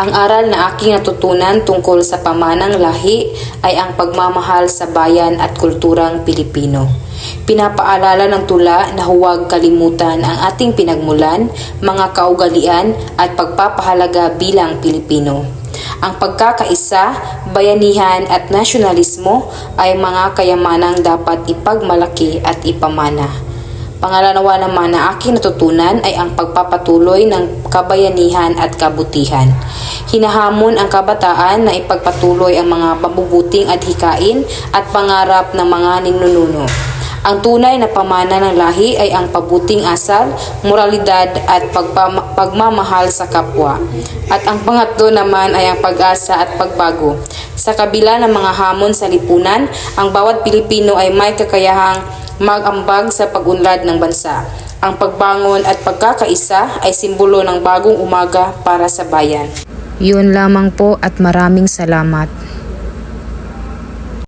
Ang aral na aking natutunan tungkol sa pamanang lahi ay ang pagmamahal sa bayan at kulturang Pilipino. Pinapaalala ng tula na huwag kalimutan ang ating pinagmulan, mga kaugalian at pagpapahalaga bilang Pilipino. Ang pagkakaisa, bayanihan at nasyonalismo ay mga kayamanang dapat ipagmalaki at ipamana. Pangalawa naman na aking natutunan ay ang pagpapatuloy ng kabayanihan at kabutihan. Hinahamon ang kabataan na ipagpatuloy ang mga mabubuting adhikain at pangarap ng mga ninununo. Ang tunay na pamana ng lahi ay ang pabuting asal, moralidad at pagmamahal sa kapwa. At ang pangatlo naman ay ang pag-asa at pagbago. Sa kabila ng mga hamon sa lipunan, ang bawat Pilipino ay may kakayahang mag-ambag sa pag-unlad ng bansa. Ang pagbangon at pagkakaisa ay simbolo ng bagong umaga para sa bayan. Yun lamang po at maraming salamat.